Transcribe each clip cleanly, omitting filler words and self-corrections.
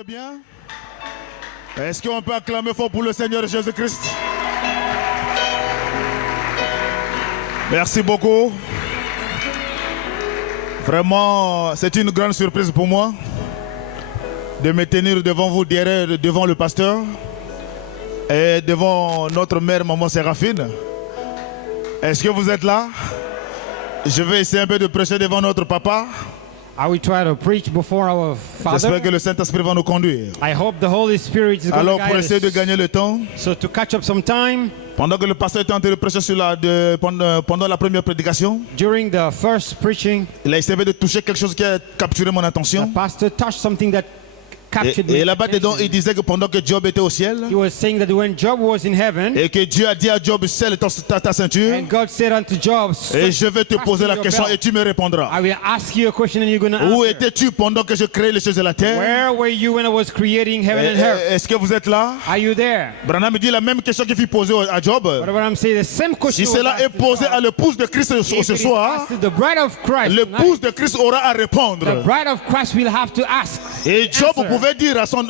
sentez bien? Est-ce qu'on peut acclamer fort pour le Seigneur Jésus-Christ? Merci beaucoup. Vraiment, c'est une grande surprise pour moi de me tenir devant vous, devant le pasteur et devant notre mère, maman Séraphine. Est-ce que vous êtes là? Je vais essayer un peu de prêcher devant notre papa. I will try to preach before our J'espère Father. que le Saint-Esprit va nous conduire. I hope the Holy Spirit is going Alors, to pour guide essayer de us. gagner le temps, So to catch up some time, pendant que le pasteur était en train de prêcher pendant la première prédication, during the first preaching, il a essayé de toucher quelque chose qui a capturé mon the attention. pastor touched something that captured Et my là-bas dedans, attention. il disait que pendant que Job était au ciel, He was saying that when Job was in heaven, et que Dieu a dit à Job, scelle ta ceinture, and God said unto Job, et je vais te fasten poser la your question belt. et tu me répondras. I will ask you a question and you're going to Où answer. étais-tu pendant que je créais les choses de la terre? Where were you when I was creating heaven and earth? Est-ce que vous êtes là? Are you there? Branham dit la même question qu'il fit poser à Job. Whatever I'm saying, the same question Si was cela asked est to posé Job. à l'épouse de Christ If ce it is soir, asked to the bride of Christ tonight, l'épouse de Christ aura à the répondre. bride of Christ will have to ask. Et Job answer. pouvait dire à son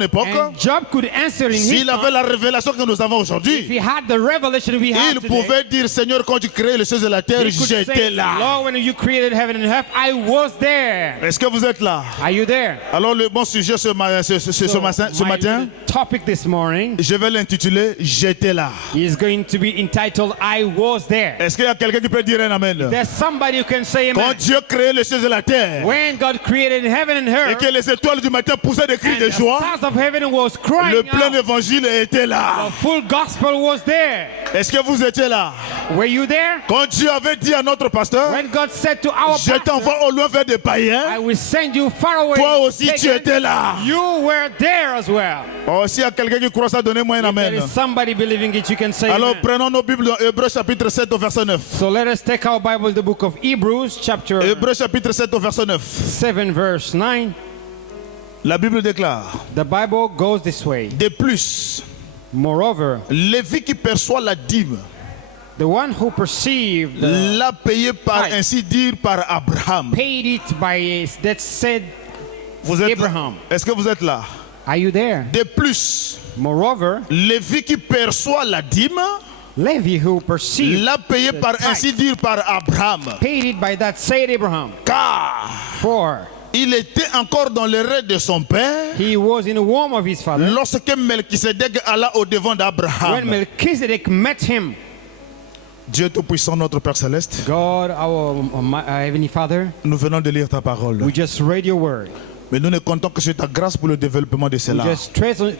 époque, And Job could answer in his s'il avait time. la révélation que nous avons If aujourd'hui, he had the revelation we have il today, pouvait dire, Seigneur, quand tu créais les choses de la terre, he could j'étais say, là. Lord, when you created heaven and earth, I was there. Est-ce que vous êtes là? Are you there? Alors le bon sujet ce So, my matin, little topic this morning je vais l'intituler J'étais là. is going to be entitled, I was there. Est-ce qu'il y a quelqu'un qui peut dire un amen? There's somebody who can say Quand amen. Dieu créait les choses de la terre When God created heaven and et earth, que les étoiles du matin poussaient des cris and de the joie, stars of heaven was crying le plein out, évangile était là. the full gospel was there. Est-ce que vous étiez là? Were you there? Quand Dieu avait dit à notre pasteur, When God said to our je pastor, t'envoie au loin vers des païens, I will send you far away. toi aussi tu Pagan. étais là. You were there as well. Oh, s'il y a quelqu'un qui croit ça, donnez-moi un If there amen. is somebody believing it, you can say Alors amen. prenons nos Bibles dans Hébreux chapitre 7 au verset 9. So let us take our Bible, the book of Hebrews, chapter Hébreux chapitre 7 au verset 9. 7, verse 9. La Bible déclare, The Bible goes this way. de plus, Moreover, Lévi qui perçoit la dîme the one who perceived the l'a payé par Right. ainsi dire par Abraham. paid it by that said Vous êtes là? Abraham. Est-ce que vous êtes là? Are you there? De plus, Moreover, Lévi qui perçoit la dîme Levi who perceived l'a payé par ainsi dire par Abraham. paid it by that said Abraham. Car For il était encore dans le rêve de son père he was in the womb of his father lorsque Melchisedec alla au devant when d'Abraham. Melchizedek met him. Dieu Tout-Puissant, notre Père Céleste, God, our Heavenly Father, nous venons de lire ta parole. we just read your word. Mais nous ne comptons que sur ta grâce pour le développement de We cela. just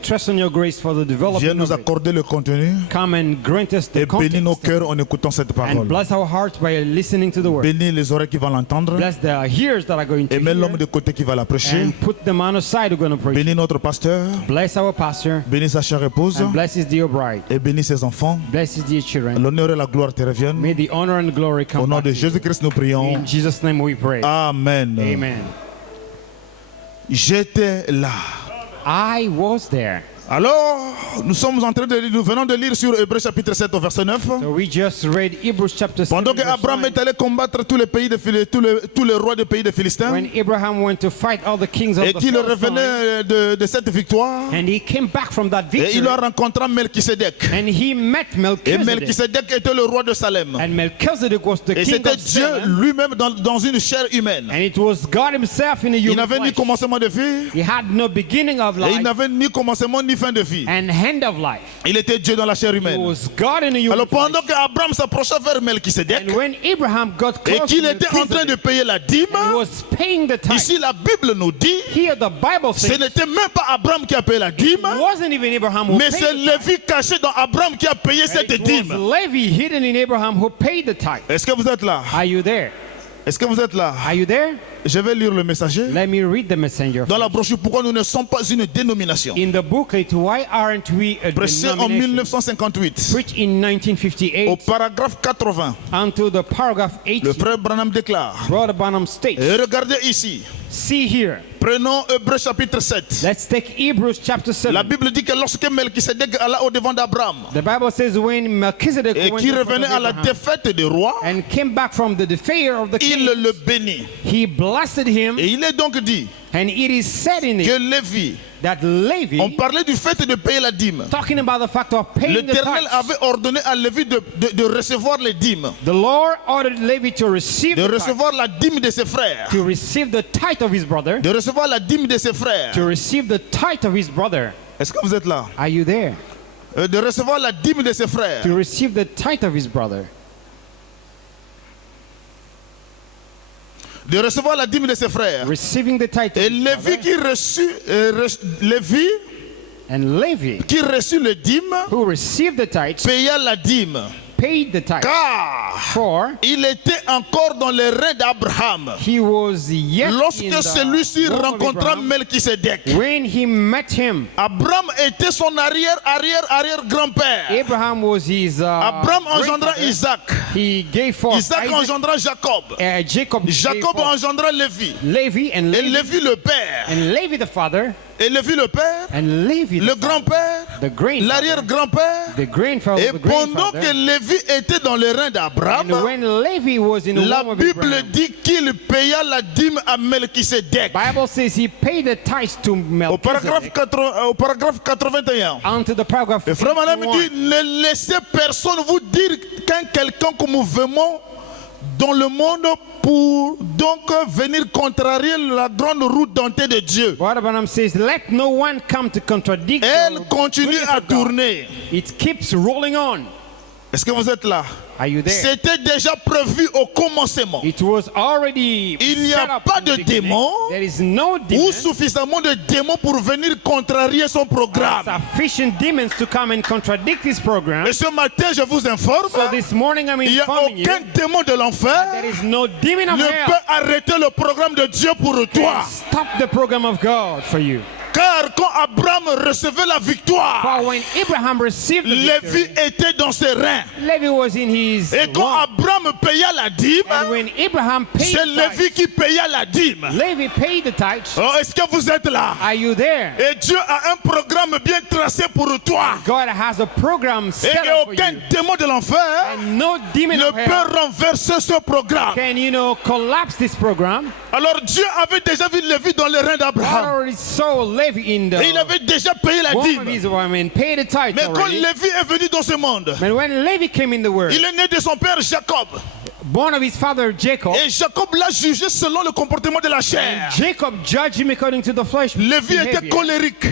trust on your grace for the Viens development nous of it. accorder le contenu Come and grant us the et bénis nos context cœurs en écoutant cette and parole. bless our hearts by listening to the word. Bénis les oreilles qui vont l'entendre Bless the hearers that are going to et mets l'homme hear de côté qui va la prêcher. and put them on the side who are going to preach. Bénis notre pasteur, Bless our pastor bénis sa chère épouse and bless his dear bride. et bénis ses enfants. Bless his dear children. L'honneur et la gloire te reviennent. May the honor and glory Au come nom back de to you. Jésus-Christ, nous prions. In Jesus' name we pray. Amen. Amen. J'étais là. I was there. Alors, nous venons de lire sur Hébreux chapitre 7 au verset 9. So we just read Hebrews chapter 7. Pendant que verse Abraham 9. est allé combattre tous les rois des pays des Philistins When Abraham went to fight all the kings of et the qu'il Philistines, revenait de cette victoire, and he came back from that et il victory, a rencontré Melchisedec. and he met Et Melchizedek. Melchisedec était le roi de Salem. And Melchizedek was the Et king c'était of Dieu Salem, lui-même dans une chair humaine. and it was God himself in the Il human n'avait ni flesh. commencement de vie He had no beginning of et il life n'avait ni commencement ni fin de vie. and end of life. Il était Dieu dans la chair He humaine. was God in the human Alors pendant flesh. que Abraham s'approchait vers Melchisedec And when Abraham got et close qu'il to était en train de Melchizedek, payer la dîme, he was paying the tithe. ici la Bible nous dit, Here the Bible ce says n'était même pas Abraham qui a payé la dîme, it wasn't even Abraham who mais paid c'est the tithe. Lévi caché dans Abraham qui a payé cette It dîme. was Levi hidden in Abraham who paid the tithe. Est-ce que vous êtes là? Are you there? Est-ce que vous êtes là? Are you there? Je vais lire le messager. Let me read the messenger. Dans la brochure, pourquoi nous ne sommes pas une dénomination? In the booklet, why aren't we a Prêché en denomination? 1958, Preached in au 1958 paragraphe 80, unto the paragraph le 80. frère Branham déclare, Brother Branham states, et regardez ici, see here, prenons Hébreux chapitre 7. let's take Hebrews chapter 7. La Bible dit que lorsque Melchisedec alla au devant d'Abraham The Bible says when Melchizedek et went qui in front revenait of à la Abraham défaite des rois, and came back from the failure of the il king, le bénit. he blessed blessed him, Et il est donc dit and it is said in que it Lévi, that Levi, on parlait du fait de payer la dîme. talking about the fact of paying the L'Éternel tithes, avait ordonné à Lévi de recevoir les dîmes, the Lord ordered Levi to receive de the tithe, recevoir la dîme de ses frères, to receive the tithe of his brother, de recevoir la dîme de ses frères. to receive the tithe of his brother. Est-ce que vous êtes là? Are you there? De recevoir la dîme de ses frères. To receive the tithe of his brother. De recevoir la dîme de ses frères. Receiving the tithe of Et his Lévi brother. Lévi And Levi, qui reçut le dîme, who received the tithe, paya la dîme. paid the tithe. Car For il était encore dans les reins d'Abraham. he was yet in Lorsque the celui-ci womb of rencontra Abraham. Melchisedec, When he met him, Abraham était son arrière-grand-père. Abraham was his Abraham engendra grandfather. Isaac. He gave forth Isaac Isaac, engendra Jacob. Jacob gave Jacob forth engendra Lévi. Levi, and Et Levi, Lévi le père. and Levi the father, Et Lévi le père. and Levi Le the, grand-père. the grandfather, L'arrière-grand-père. the grandfather, Et the pendant grandfather. que Lévi était dans les reins d'Abraham, And when Levi was in the la womb of Bible Abraham, dit qu'il paya la dîme à Melchisedec. Bible says he paid the tithes to Au paragraphe, Melchizedek. au paragraphe 81. Onto the paragraph Et Frère Madame 51. dit, ne laissez personne vous dire qu'un quelconque mouvement dans le monde pour donc venir contrarier la grande route dentée de Dieu. Brother Branham says, let no one come to contradict Elle the continue goodness à of God. tourner. It keeps rolling on. Est-ce que vous êtes là? Are you there? C'était déjà prévu au commencement. It was already Il n'y set a up pas in the de beginning. démon There is no ou demon, suffisamment de démons pour venir contrarier son programme. sufficient demons to come and contradict this program. Et ce matin, je vous informe, So this morning I'm il n'y a informing you, aucun démon de l'enfer there is no demon of ne hell peut arrêter le programme de Dieu pour toi. stop the program of God for you. Car quand Abraham recevait la victoire, For when Abraham received the Lévi victory, était dans ses reins. Levi was in his Et quand womb. Abraham paya la dîme, And when Abraham paid c'est the Lévi tithes, qui paya la dîme. Levi paid the tithes. Oh, est-ce que vous êtes là? Are you there? Et Dieu a un programme bien tracé pour toi. God has a program Et set up for aucun you. démon de l'enfer And no demon ne of hell peut renverser ce programme. can, collapse this program. Alors Dieu avait déjà vu Lévi dans les reins God d'Abraham. already saw Levi in Et il the avait déjà payé la womb of dîme. his woman, paid the tithes Mais quand already. Lévi est venu dans ce monde, But when Levi came in the world, il est né de son père Jacob. born of his father Jacob, Et Jacob l'a jugé selon le comportement de la chair. Jacob judged him according to the flesh. Lévi était behavior. colérique.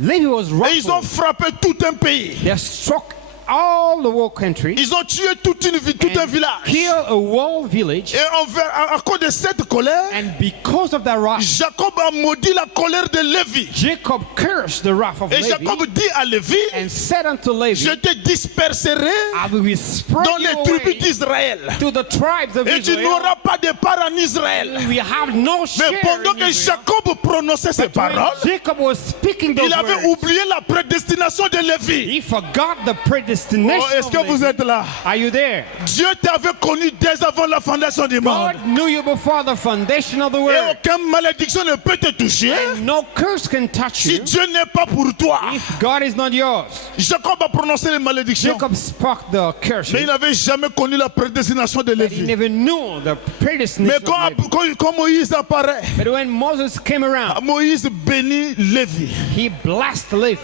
Levi was Et ils ont wrathful. frappé tout un pays. They struck all the whole country, Ils ont tué toute une ville, tout un and village. killed a whole village. Et à cause de cette colère, And because of that wrath, Jacob a maudit la colère de Lévi. Jacob cursed the wrath of Et Levi Jacob dit à Lévi, and said unto Levi, je te disperserai I will spread dans you les tribus away d'Israël. to the tribes of Et tu Israel. n'auras pas de part en Israël. We have no share Mais pendant in que Israel. Jacob prononçait ces When paroles, Jacob was speaking those il avait words, oublié la prédestination de Lévi. he forgot the predestination Oh, est-ce of que vous Levi. êtes là? Are you there? Dieu t'avait connu dès avant la fondation du monde. God knew you before the foundation of the Et world. aucune malédiction ne peut te toucher No curse can touch si you Dieu n'est pas pour toi. if God is not yours. Jacob a prononcé les malédictions, Jacob spoke the curse, mais il n'avait jamais connu la prédestination de but he Lévi. never knew the Mais predestination of Levi. quand Moïse apparaît, But when Moses came around, Moïse bénit Lévi. he blessed Levi.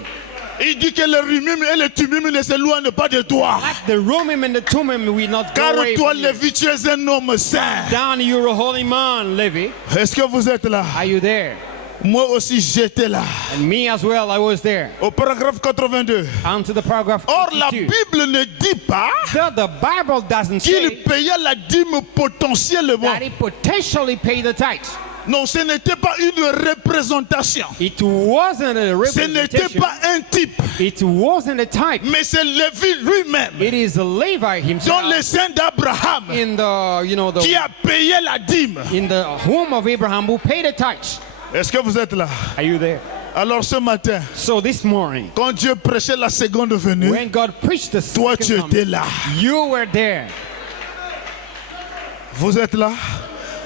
Il dit que le Rumim et le Tumim ne s'éloignent pas de toi. Let the Rumim and the Tumim will not go Car away toi, from you. Lévi, tu es un homme saint. Down, you're a holy man, Levi. Est-ce que vous êtes là? Are you there? Moi aussi, j'étais là. And me as well, I was there. Au paragraphe 82. On to the paragraph Or, la 82. Bible ne dit pas The Bible doesn't qu'il say paya la dîme potentiellement. that he potentially paid the tithes. Non, ce n'était pas une représentation. It wasn't a Ce n'était representation. pas un type. It wasn't a type. Mais c'est Lévi lui-même, It is Levi dans himself le sein d'Abraham, in the, qui a payé la dîme. in the home of Abraham who paid the tithes. Est-ce que vous êtes là? Are you there? Alors ce matin, So this morning, quand Dieu prêchait la seconde venue, when God preached the toi tu second étais coming, là. you were there. Vous êtes là?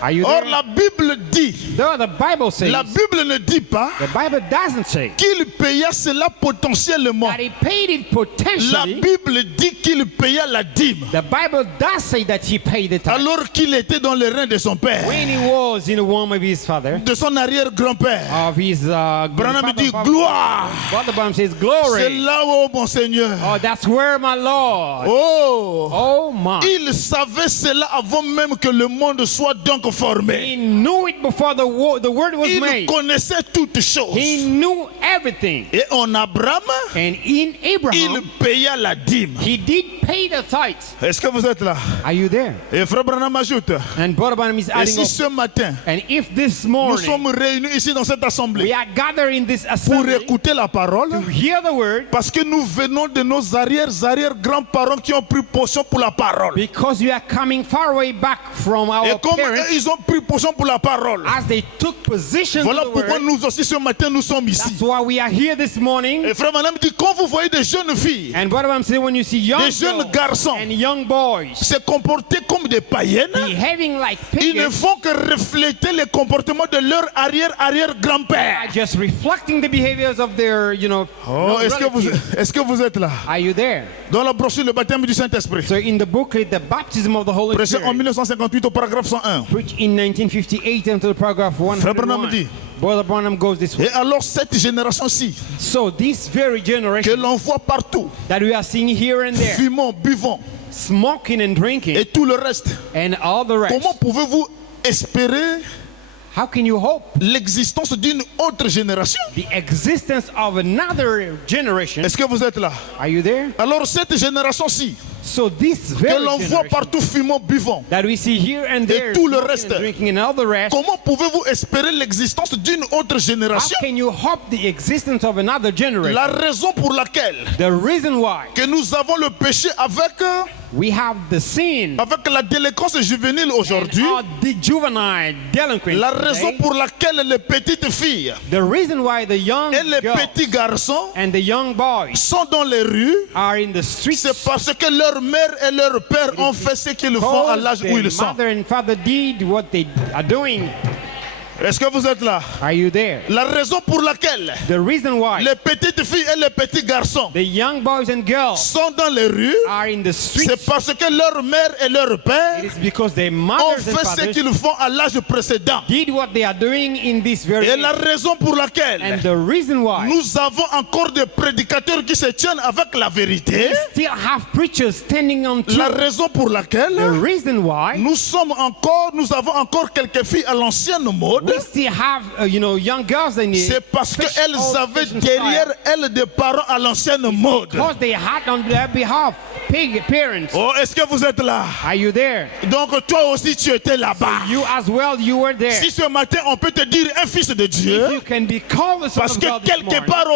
Are you Or there? la Bible dit, Though the Bible says, la Bible ne dit pas the Bible doesn't say qu'il paya cela potentiellement. that he paid it La potentially. Bible dit qu'il paya la dîme The Bible does say that he paid it alors qu'il était dans le rein de son père, when he was in the womb of his father, de son arrière-grand-père. of his Branham dit father. gloire. Brother Branham says C'est glory. là où, mon Seigneur. Oh, that's where my Lord. Oh, Oh my. il savait cela avant même que le monde soit donc formé. He knew it before the word was Il made. connaissait toutes choses. He knew everything. Et en Abraham, And in il Abraham, paya la dîme. he did pay the tithes. Est-ce que vous êtes là? Are you there? Et frère Branham ajoute, And Brother Branham is et adding si up. ce matin, And if this nous sommes morning réunis ici dans cette assemblée we are gathered in this pour assembly écouter la parole, to hear the word, parce que nous venons de nos arrière-grands-parents qui ont pris potion pour la parole. because we are coming far way back from Et our comme parents, ils ont pris potion pour la parole, as they took position voilà to the pourquoi word. nous aussi ce matin nous sommes ici. That's why we are here this morning. Et frère Branham dit, quand vous voyez des jeunes filles, And Brother Branham said, when you see young des jeunes girls garçons and young boys se comporter comme des païennes, behaving like ils ne pagans, font que refléter les comportements de leur arrière-arrière-grand-père. are just reflecting the behaviors of their, Oh, relatives. est-ce que vous êtes là? Are you there? Dans la brochure Le baptême du Saint-Esprit, So in the booklet, the baptism of the Holy prêché en Spirit, 1958 au paragraphe 101. preached in 1958 until paragraph Frère Branham 101. dit, Brother Branham goes this way. et alors cette génération-ci, So this very que generation l'on voit partout, that we are seeing here and there, fumant, buvant smoking and drinking et tout le reste, and all the rest, comment pouvez-vous espérer how can you hope l'existence d'une autre génération? the existence of another generation? Est-ce que vous êtes là? Are you there? Alors cette génération-ci, So this que very l'on voit generation partout fumant, buvant, that we see here and there, tout le smoking reste. and drinking and all the rest, comment pouvez-vous espérer l'existence d'une autre how génération? can you hope the existence of another generation? La raison pour laquelle The reason why que nous avons le péché avec we have the sin la délinquance juvénile aujourd'hui, and the juvenile delinquents la raison today, pour laquelle les petites filles the reason why the young et les girls petits garçons and the young boys sont dans les rues, are in the streets c'est parce que leur mère et leur père ont fait ce qu'ils font à l'âge où their ils sont. mother and father did what they are doing. Est-ce que vous êtes là? Are you there? La raison pour laquelle The reason why les petites filles et les petits garçons the young boys and girls sont dans les rues, are in the streets, c'est parce que leur mère et leur père it is because their ont mothers and fait ce fathers qu'ils font à l'âge précédent. did what they are doing in this very Et la age. raison pour laquelle And the reason why nous avons encore des prédicateurs qui se tiennent avec la vérité, we still have preachers standing on la truth. raison pour laquelle The reason why nous avons encore quelques filles à l'ancienne mode, we still have young girls in c'est parce qu'elles avaient derrière elles des parents à l'ancienne mode. because they had on their behalf parents. Oh, est-ce que vous êtes là? Are you there? Donc toi aussi tu étais là-bas. You as well, you were there. Si ce matin on peut te dire un fils de Dieu, You can be called the son parce of que God this quelque morning. part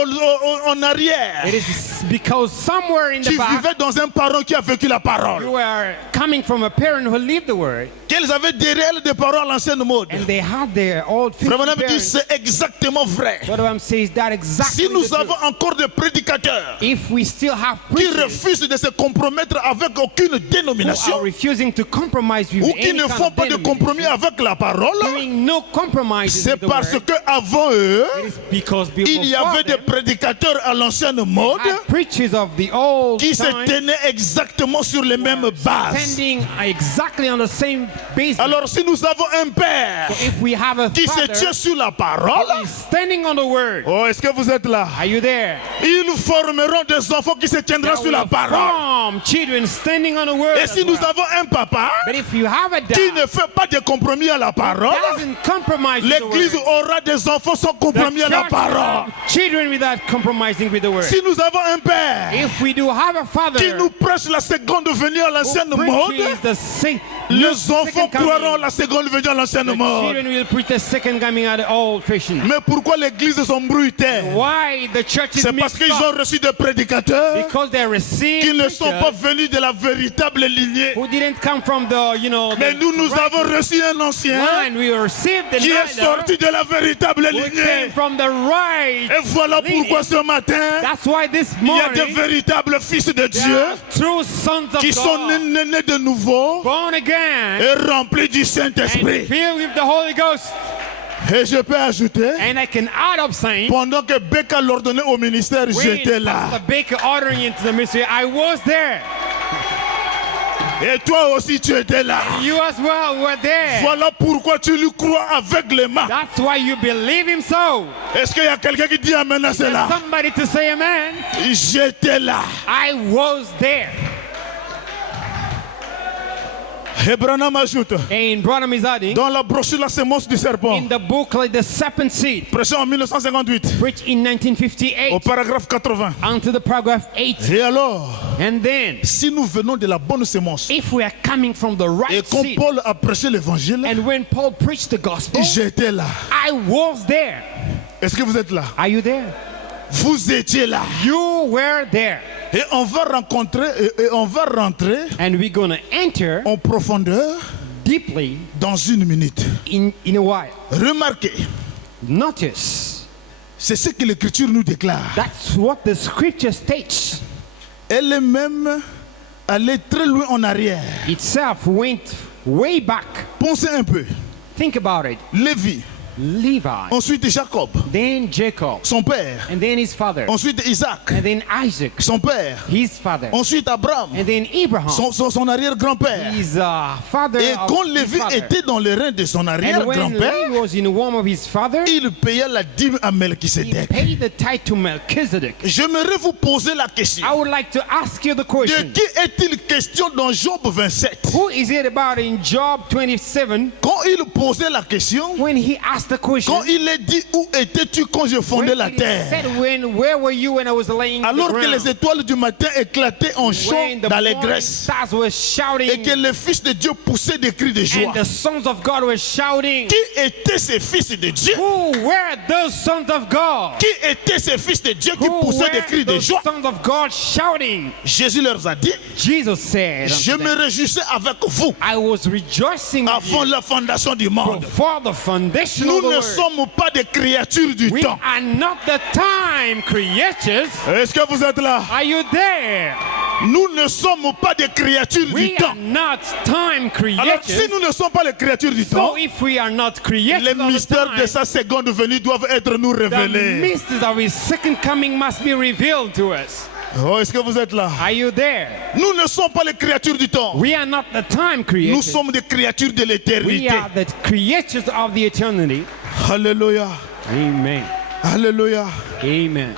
en arrière, It is because somewhere in the tu back vivais dans un parent qui a vécu la parole. you were coming from a parent who lived the word, Qu'elles avaient derrière elles des parents à l'ancienne mode. and they had their old Frère Branham dit parents. c'est exactement vrai. What I'm saying is that exactly Si nous the truth. avons encore des prédicateurs If we still have qui preachers refusent de se compromettre avec aucune who dénomination are refusing to compromise with ou qui any ne kind font of pas de compromis denomination, avec la parole, doing no compromises c'est with the parce word, que avant eux, it is because il y before avait des them prédicateurs à l'ancienne mode had preachers of the old qui se time tenaient exactement sur les mêmes bases. standing exactly on the same basis. Alors si nous avons un père If we have a qui se father tient sur la parole, who is standing on the word, oh, est-ce que vous êtes là? are you there? Ils formeront des enfants qui se tiendront That sur la will parole. form children standing on the word. Et as si nous well. avons un papa But if you have a qui dad ne fait pas de compromis à la parole, doesn't compromise with the l'église word, aura des enfants sans the compromis à la church will parole. have children without compromising with the word. Si nous avons un père If we do have a father qui nous prêche la seconde venue à l'ancienne who mode, preaches the les second enfants coming, croiront la seconde venue à l'ancienne the mode. children will preach the second coming at the old fashion. Mais pourquoi l'église s'embrouille-t-elle? Why the church is C'est parce mixed qu'ils up? ont reçu des prédicateurs Because they qui received ne sont pas preachers venus de la véritable lignée. who didn't come from the, Mais the nous right avons reçu un ancien line. We received the qui est neither sorti de la véritable who lignée. came from the right. Et voilà pourquoi ce matin, That's why this il y a des morning véritables fils de there Dieu are true sons of qui sont God nés de nouveau, born again again et rempli du and Saint-Esprit. filled with the Holy Ghost. Et je peux ajouter, And I can add up saying, pendant que Becca l'ordonnait au ministère, j'étais when là. Pastor Baker ordering into the ministry, I was there. Et toi aussi, tu étais là. You as well were there. Voilà pourquoi tu lui crois aveuglément. That's why you believe him so. Est-ce qu'il y a quelqu'un qui dit amen à There's cela? somebody to say amen. J'étais là. I was there. Et Branham ajoute, And Branham is adding, dans la brochure La sémence du serpent, in the book like the serpent seed, prêché en 1958, preached in 1958, au paragraphe 80. onto the paragraph 8. Et alors, And then, si nous venons de la bonne sémence, if we are coming from the et right quand seed, Paul a prêché l'évangile, and when Paul preached the gospel, j'étais là. I was there. Est-ce que vous êtes là? Are you there? Vous étiez là. You were there. Et on va rencontrer, et on va rentrer And we're going to enter en profondeur deeply dans une minute. in a while. Remarquez, Notice, c'est ce que l'Écriture nous déclare. that's what the scripture states. Elle est même allée très loin en arrière. Itself went way back. Pensez un peu. Think about it. Lévi, Levi, ensuite Jacob, then Jacob, son père, and then his father, ensuite Isaac, and then Isaac, son père, his father, ensuite Abraham, and then Abraham, son arrière-grand-père. his father Et of quand his Lévi father. était dans les reins de son And when arrière-grand-père, Levi was in the womb of his father, il payait la dîme à he Melchisédek. paid the tithe to Melchizedek. J'aimerais vous poser la question. I would like to ask you the De question. qui est-il question dans Job 27? Who is it about in Job 27 Quand il posait la question, when he asked the question? quand il est dit où étais-tu quand je fondais When la he terre? said, where were you when I was laying the Alors que ground? les étoiles du matin éclataient en chant When the dans les morning Grèces stars were shouting et que les fils de Dieu poussaient des cris de joie. and the sons of God were shouting. Qui étaient ces fils de Dieu? Who were those sons of God? Qui étaient ces fils de Dieu qui Who poussaient des were cris de those joie? sons of God shouting? Jésus leur a dit, Jesus said, je unto me them, réjouissais avec vous I was rejoicing with avant you la fondation du monde. before the foundation Nous of the ne world. sommes pas des créatures du We temps. are not the time creatures. Est-ce que vous êtes là? Are you there? Nous ne sommes pas des créatures du We are temps. not time Alors, si creatures. nous ne sommes pas les créatures du temps, So if we are not creatures les of the mystères de time, sa seconde venue doivent être nous the révélés. mysteries of his second coming must be revealed to us. Oh, est-ce que vous êtes là? Are you there? Nous ne sommes pas les créatures du temps. We are not the time Nous creatures. sommes des créatures de We l'éternité. are the creatures of the eternity. Alléluia. Amen. Alléluia. Amen.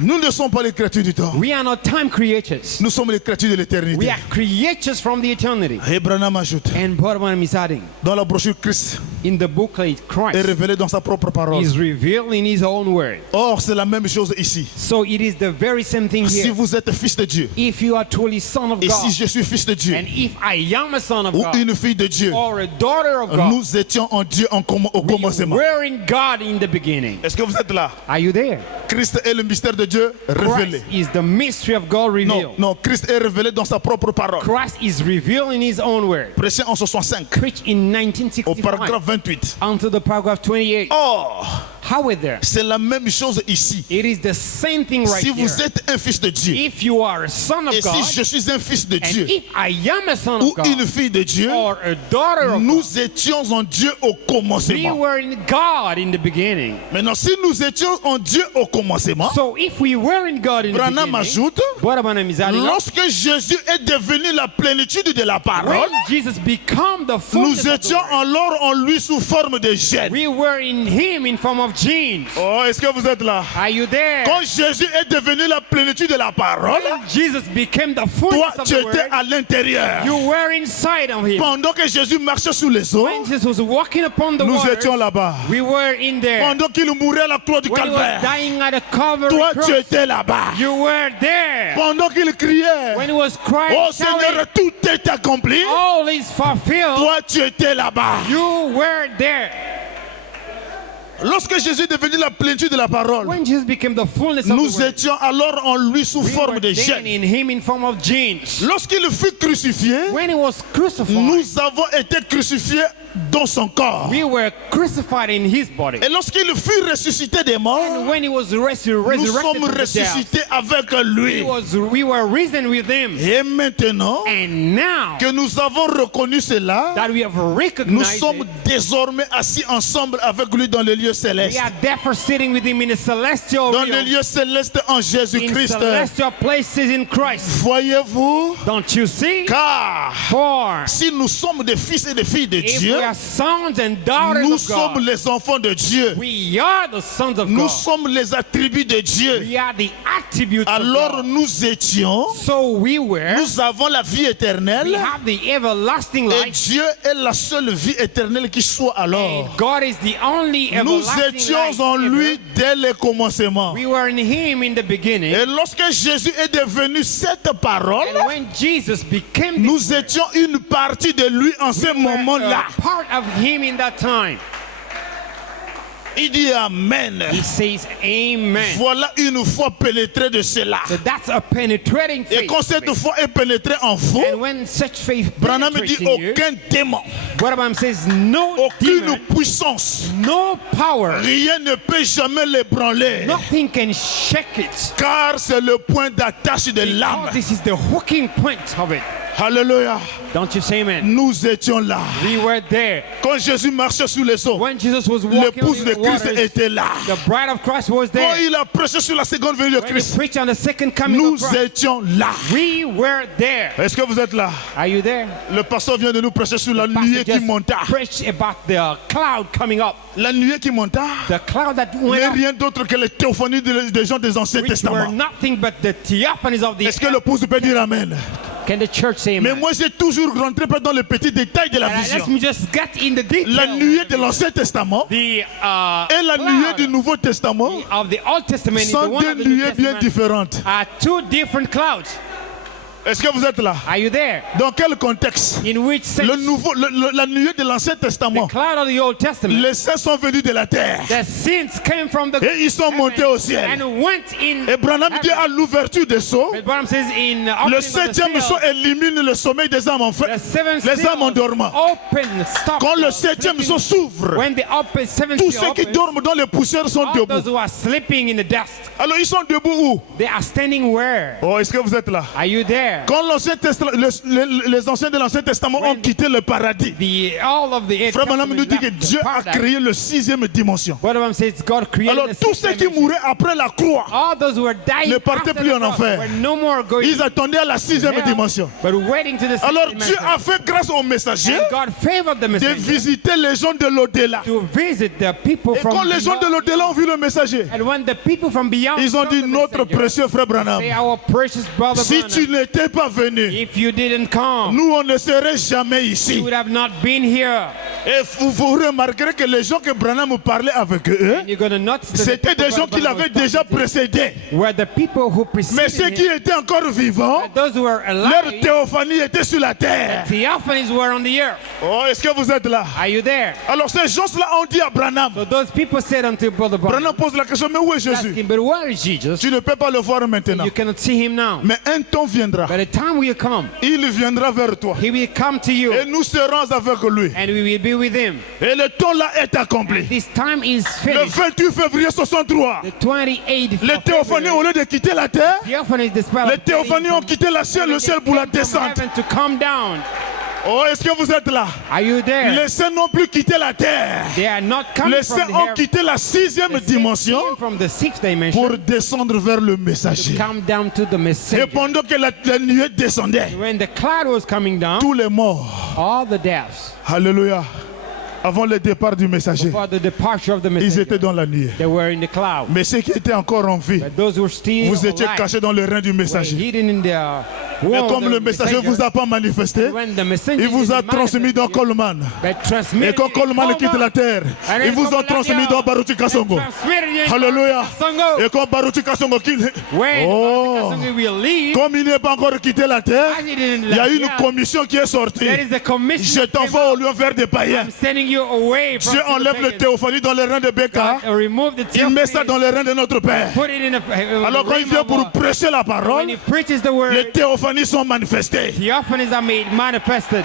Nous ne sommes pas les créatures du temps. We are not time creatures. Nous sommes les créatures de We l'éternité. are creatures from the eternity. Et Branham ajoute, And Bodman is adding, dans la brochure, Christ in the booklet, est Christ révélé dans sa propre parole. is revealed in his own word. Or, c'est la même chose ici. So it is the very same thing Si here. vous êtes fils de Dieu, If you are truly son of et si God, je suis fils de Dieu, and if I am a son of ou God, une fille de Dieu, or a daughter of God, nous étions en Dieu au we commencement. were in God in the beginning. Est-ce que vous êtes là? Are you there? Christ est le mystère de Dieu révélé. Christ is the mystery of God Non, revealed. non, Christ est révélé dans sa propre parole. Christ is revealed in his own word. Prêché en 65, Preached in au 1965 paragraphe 28. unto the paragraph 28. Or, However, c'est la même chose ici. it is the same thing right Si vous here. êtes un fils de Dieu, If you are a son of et God, si je suis un fils de and Dieu, if I am a son ou of God, une fille de Dieu, or a daughter of God, nous étions en Dieu au we commencement. were in God in the beginning. Maintenant, si nous étions en Dieu au commencement, So if we were in God in the Branham beginning, ajoute, what about him? Is that enough? lorsque Jésus est devenu la plénitude de la When parole, Jesus became the nous fullness of the étions word, alors en lui sous forme de gènes. we were in him in form of genes. Oh, est-ce que vous êtes là? Are you there? Quand Jésus est devenu la plénitude de la parole, When Jesus became the toi, fullness of tu the étais word, à l'intérieur. you were inside of him. Pendant que Jésus marchait sous les eaux, When Jesus was walking upon the nous water, étions là-bas. we were in there. Pendant qu'il mourait à la croix du When he was calvaire, dying at the Calvary toi, cross, tu étais là-bas. you were there. Pendant qu'il criait, When he was crying, oh shouting, Seigneur, tout est accompli. all is fulfilled, Toi, tu étais là-bas. you were there. Lorsque Jésus est devenu la plénitude de la parole, When Jesus became the fullness of nous the word, étions alors en lui sous we forme were de then gènes. in him in form of genes. Lorsqu'il fut crucifié, When he was crucified, nous avons été crucifiés dans son corps. We were crucified in his body. Et lorsqu'il fut ressuscité des morts, And when he was nous resurrected sommes from the dead, ressuscités avec lui. we were risen with him. Et maintenant And now que nous avons reconnu cela, that we have nous recognized sommes it, désormais assis ensemble avec lui dans les lieux we célestes. are therefore sitting with him in the celestial Dans les realm, lieux célestes en in Jésus-Christ. celestial places in Christ. Voyez-vous? Don't you see? Car For si nous sommes des fils et des filles de if Dieu, we are sons and daughters nous of sommes God, les enfants de Dieu. we are the sons of Nous God. sommes les attributs de Dieu. We are the attributes of Alors God. nous étions, So we were. nous avons la vie We éternelle have the everlasting et life. Dieu est la seule vie éternelle qui soit alors. And God is the only Nous everlasting étions life en ever. lui dès le commencement. We were in Him in the beginning. Et lorsque Jésus est devenu cette parole, And when Jesus became the nous étions une partie de lui en ce moment-là. part of Him in that time, Il dit Amen. He says Amen. Voilà une fois pénétré de cela. So that's a penetrating Et faith. quand cette foi est pénétrée en vous, And when such faith Branham penetrates dit in you, aucun démon, Branham says no aucune demon, puissance, no power, rien ne peut jamais l'ébranler. nothing can shake it. Car c'est le point d'attache de l'âme. Because this is the hooking point of it. Alléluia. Don't you say amen? Nous étions là. We were there. Quand Jésus marchait sous les eaux, When Jesus was walking l'épouse on de the Christ waters, était là. the bride of Christ was Quand there. il a prêché sur la seconde venue de When he Christ, preached on the second coming nous of Christ, étions là. we were there. Est-ce que vous êtes là? Are you there? Le pasteur vient de nous prêcher sur la Pastor nuée qui just monta. preached about the cloud coming up. La nuée qui monta The cloud that went n'est up, rien d'autre que les théophanies des gens des Anciens which were Testaments. nothing but the theophanies of the. Est-ce que l'épouse peut dire Amen? Can the church say Mais amen? moi, j'ai toujours rentré dans les petits détails de la Let vision. me just get in the details. La nuée de l'Ancien Testament The et la nuée cloud du Nouveau Testament of the Old Testament and the sont one deux of the New nuées bien Testament différentes. are two different clouds. Est-ce que vous êtes là? Are you there? Dans quel contexte? In which sense? La nuée de l'Ancien Testament, The cloud of the Old Testament. les saints sont venus de la terre The sins came from the et ils sont montés au ciel. and went in. Et Branham dit à l'ouverture des sceaux, But Branham says in le opening of the septième seal, sceau élimine le sommeil des âmes en fait, the seventh les seal âmes endormantes. open, stop. Quand le the septième sleeping. sceau s'ouvre, When the seventh tous seal ceux qui opens, dorment dans les poussières sont all those debout. who are sleeping in the dust, Alors ils sont debout où? they are standing where? Oh, est-ce que vous êtes là? Are you there? Quand les anciens de l'Ancien Testament ont quitté le paradis, All of the Frère Branham nous dit que Dieu a créé le sixième dimension. Branham says God created Alors the tous sixth ceux qui dimension. mouraient après la croix, All those who were dying ne partaient after plus the en cross enfer. were no more going ils attendaient à la sixième hell, dimension. but waiting to the sixth Alors Dieu dimension. a fait grâce aux messagers And God favored the de messenger visiter les gens de l'au-delà. to visit the people Et from quand les gens de beyond. l'au-delà ont vu le messager, And when the people from beyond ils ont saw dit the notre messenger, précieux frère Branham, say, our precious brother si Branham, tu n'étais pas venu, if you didn't come, nous on ne serait jamais you ici. would have not been here. Et vous remarquerez que les gens que Branham parlait avec eux, And you're going to notice that the c'était people des gens qui Branham was l'avaient déjà talking to précédé. were the people who Mais ceux preceded qui him. étaient encore vivants, Those who were leur alive, théophanie était sur la terre. theophanies were on the earth. Oh, est-ce que vous êtes là? Are you there? Alors ces gens-là ont dit à Branham, So those people said unto Brother Branham, Branham pose la question, mais où est ask Jésus? him, but where is Jesus? Tu ne peux pas le voir maintenant. You cannot see him now. Mais un temps viendra. By the time will come, Il viendra vers toi. he will come to you, Et nous serons avec lui. and we will be with him. Et le temps là est accompli. This time is Le finished. 28 février 63, The 28th les of théophanies, au February, lieu de quitter la terre, theophanies dispelled les théophanies ont quitté le ciel pour la descente. to come down. Oh, est-ce que vous êtes là? Are you there? Les saints n'ont plus quitté la terre. They are not coming Les from saints the ont heaven. quitté la sixième dimension Came from the sixth dimension pour descendre vers le to messager. come down to the Et messenger. pendant que la nuée descendait, When the cloud was coming down, tous les morts, all the deaths, alléluia, avant le départ du messager, for the departure of the ils messenger, étaient dans la nuée. they were in the cloud. Mais ceux qui étaient encore en vie, But those who were still vous étiez alive cachés dans le rein du were messager. hidden in the Et womb comme of le the messager ne vous a pas manifesté, when the messenger il vous a didn't transmis dans manifest you, Coleman. but Et transmitted quand in Coleman quitte la terre, And ils then vous ont Coleman transmis left dans you. Baruti Kasongo. transmitted in Alléluia. Songo. Et quand Baruti Kasongo quitte, When oh, Kasongo will leave, comme il n'est pas encore quitté la terre, as he didn't il y a left une yet, commission qui est sortie. there is a commission. Je t'envoie au lieu vers des païens. I'm sending you away from Dieu the enlève le pagans. théophanie dans les reins de Becca. Remove the Il met ça theophany, dans les reins de notre Père. put it in a Alors quand il vient pour prêcher la when parole, he preaches the word, les théophanies sont manifestées. theophanies are made manifested.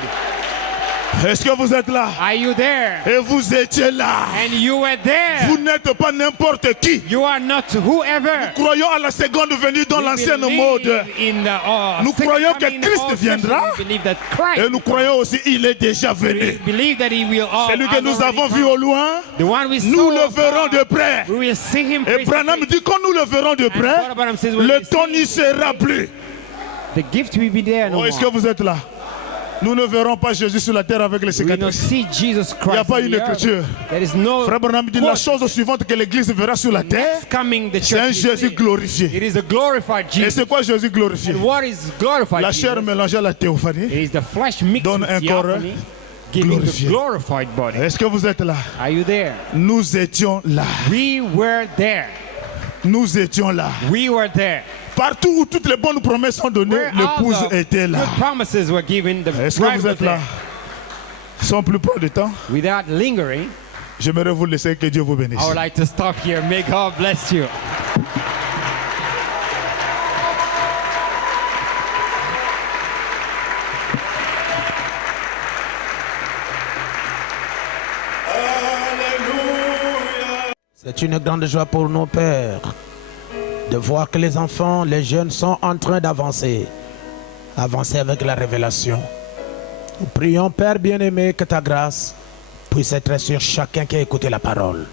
Est-ce que vous êtes là? Are you there? Et vous étiez là. And you were there. Vous n'êtes pas n'importe qui. You are not whoever. Croyons à la seconde venue dans l'ancienne mode. Nous croyons que Christ viendra. Et nous croyons aussi qu'il est déjà venu. Celui que nous avons vu au loin, nous le verrons de près. Et Branham dit quand nous le verrons de près, le temps n'y sera plus. Oh, est-ce que vous êtes là? Nous ne verrons pas Jésus sur la terre avec les cicatrices. Il n'y a pas une écriture. Frère Branham dit la chose suivante que l'Église verra sur la terre, c'est un Jésus glorifié. Et c'est quoi Jésus glorifié? La chair mélangée à la théophanie donne un corps glorifié. Est-ce que vous êtes là? Nous étions là. Nous étions là. Partout où toutes les bonnes promesses sont données, l'épouse était là. Est-ce que vous êtes là? Sans plus prendre de temps, j'aimerais vous laisser, que Dieu vous bénisse. I would like to stop here. May God bless you. C'est une grande joie pour nos pères de voir que les enfants, les jeunes sont en train d'avancer. Avancer avec la révélation. Nous prions, Père bien-aimé, que ta grâce puisse être sur chacun qui a écouté la parole.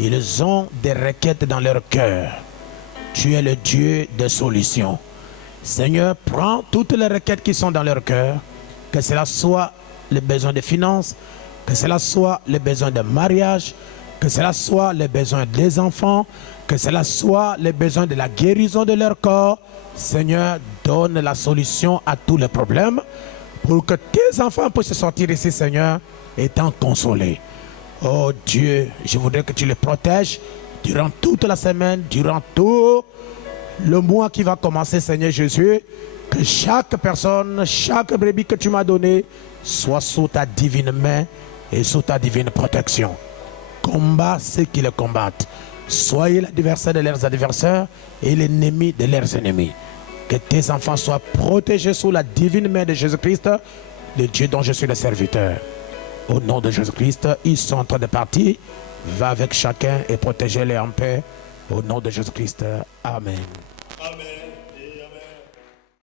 Ils ont des requêtes dans leur cœur. Tu es le Dieu de solutions. Seigneur, prends toutes les requêtes qui sont dans leur cœur, que cela soit les besoins de finances, que cela soit les besoins de mariage, que cela soit les besoins des enfants, que cela soit les besoins de la guérison de leur corps. Seigneur, donne la solution à tous les problèmes pour que tes enfants puissent sortir ici, Seigneur, étant consolés. Oh Dieu, je voudrais que tu les protèges durant toute la semaine, durant tout le mois qui va commencer, Seigneur Jésus. Que chaque personne, chaque brebis que tu m'as donné soit sous ta divine main et sous ta divine protection. Combat ceux qui les combattent. Soyez l'adversaire de leurs adversaires et l'ennemi de leurs ennemis. Que tes enfants soient protégés sous la divine main de Jésus-Christ, le Dieu dont je suis le serviteur. Au nom de Jésus-Christ, ils sont en train de partir. Va avec chacun et protégez-les en paix. Au nom de Jésus-Christ. Amen.